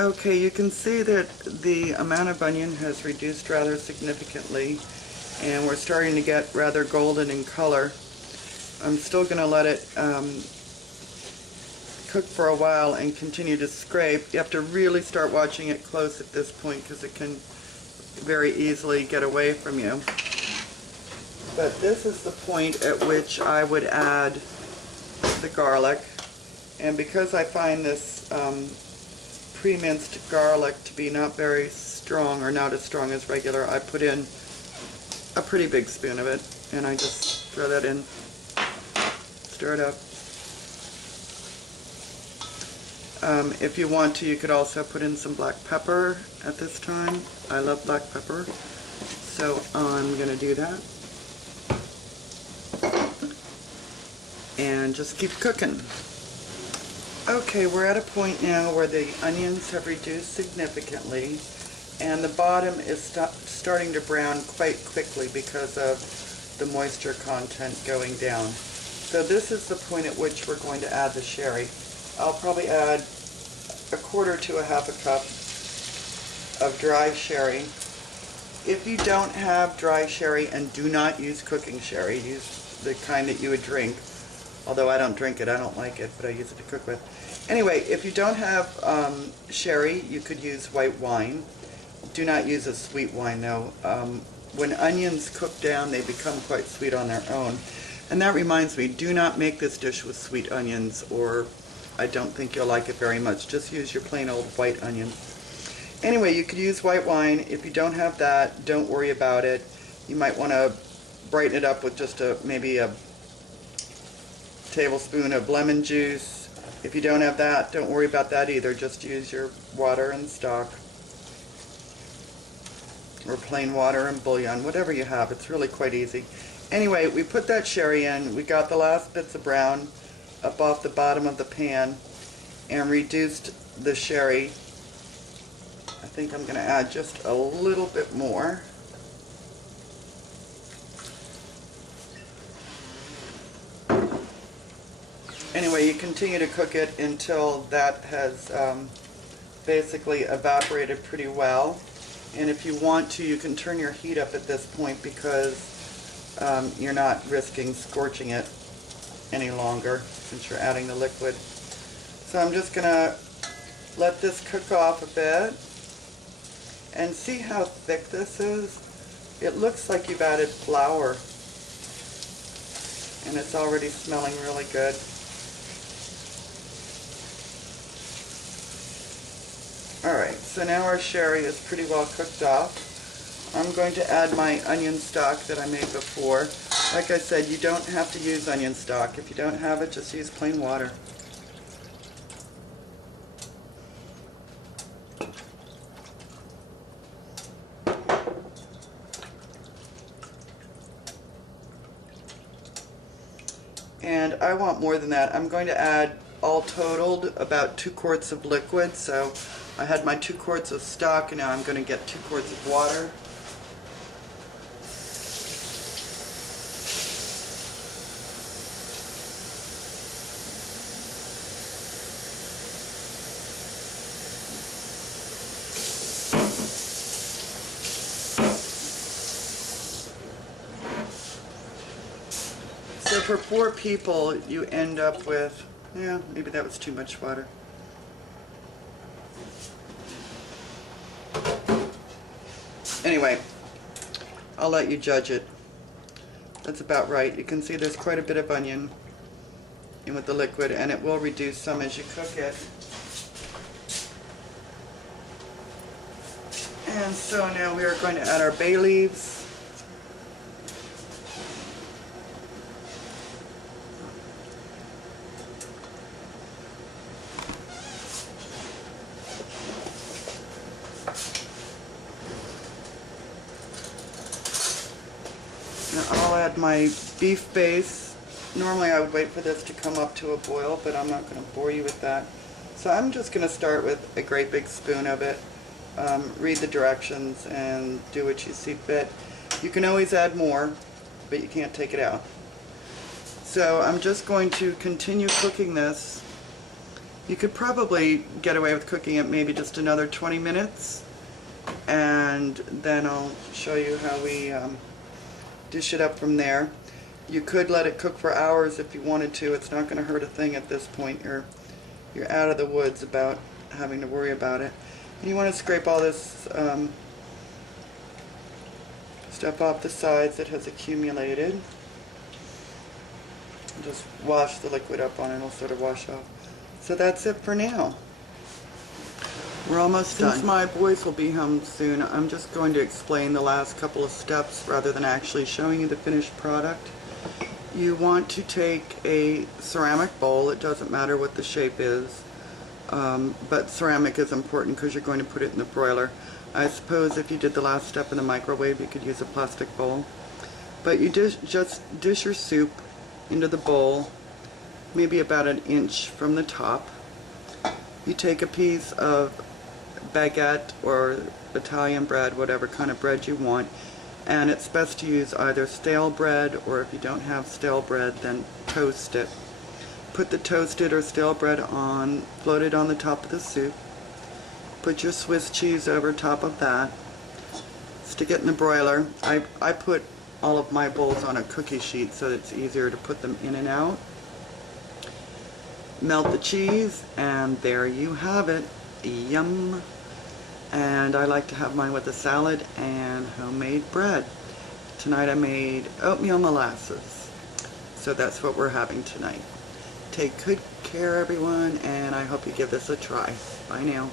Okay, you can see that the amount of onion has reduced rather significantly, and we're starting to get rather golden in color. I'm still going to let it cook for a while and continue to scrape. You have to really start watching it close at this point because it can very easily get away from you. But this is the point at which I would add the garlic, and because I find this pre-minced garlic to be not very strong, or not as strong as regular, I put in a pretty big spoon of it, and I just throw that in, stir it up. If you want to, you could also put in some black pepper at this time. I love black pepper, so I'm going to do that. And just keep cooking. Okay, we're at a point now where the onions have reduced significantly, and the bottom is starting to brown quite quickly because of the moisture content going down. So this is the point at which we're going to add the sherry. I'll probably add a quarter to a half a cup of dry sherry. If you don't have dry sherry, and do not use cooking sherry, use the kind that you would drink. Although I don't drink it, I don't like it, but I use it to cook with. Anyway, if you don't have sherry, you could use white wine. Do not use a sweet wine, though. When onions cook down, they become quite sweet on their own. And that reminds me, do not make this dish with sweet onions, or I don't think you'll like it very much. Just use your plain old white onion. Anyway, you could use white wine. If you don't have that, don't worry about it. You might want to brighten it up with just maybe a tablespoon of lemon juice. If you don't have that, don't worry about that either. Just use your water and stock, or plain water and bouillon, whatever you have. It's really quite easy. Anyway, we put that sherry in. We got the last bits of brown up off the bottom of the pan and reduced the sherry. I think I'm going to add just a little bit more. Anyway, you continue to cook it until that has basically evaporated pretty well. And if you want to, you can turn your heat up at this point because you're not risking scorching it any longer since you're adding the liquid. So I'm just going to let this cook off a bit. And see how thick this is? It looks like you've added flour. And it's already smelling really good. Alright, so now our sherry is pretty well cooked off. I'm going to add my onion stock that I made before. Like I said, you don't have to use onion stock. If you don't have it, just use plain water. And I want more than that. I'm going to add, all totaled, about 2 quarts of liquid. So I had my 2 quarts of stock, and now I'm going to get 2 quarts of water. So for 4 people, you end up with, yeah, maybe that was too much water. Anyway, I'll let you judge it. That's about right. You can see there's quite a bit of onion in with the liquid, and it will reduce some as you cook it. And so now we are going to add our bay leaves. Now I'll add my beef base. Normally I would wait for this to come up to a boil, but I'm not going to bore you with that. So I'm just going to start with a great big spoon of it. Read the directions and do what you see fit. You can always add more, but you can't take it out. So I'm just going to continue cooking this You could probably get away with cooking it maybe just another 20 minutes, and then I'll show you how we dish it up from there. You could let it cook for hours if you wanted to. It's not going to hurt a thing at this point. You're out of the woods about having to worry about it. And you want to scrape all this stuff off the sides that has accumulated. Just wash the liquid up on it, it'll sort of wash off. So that's it for now. We're almost done. Since my boys will be home soon, I'm just going to explain the last couple of steps rather than actually showing you the finished product. You want to take a ceramic bowl, it doesn't matter what the shape is, but ceramic is important because you're going to put it in the broiler. I suppose if you did the last step in the microwave you could use a plastic bowl. But you just dish your soup into the bowl, maybe about an inch from the top. You take a piece of baguette or Italian bread, whatever kind of bread you want, and it's best to use either stale bread, or if you don't have stale bread, then toast it. Put the toasted or stale bread on, float it on the top of the soup. Put your Swiss cheese over top of that. Stick it in the broiler. I put all of my bowls on a cookie sheet so that it's easier to put them in and out. Melt the cheese, and there you have it. Yum! And I like to have mine with a salad and homemade bread. Tonight I made oatmeal molasses. So that's what we're having tonight. Take good care, everyone, and I hope you give this a try. Bye now.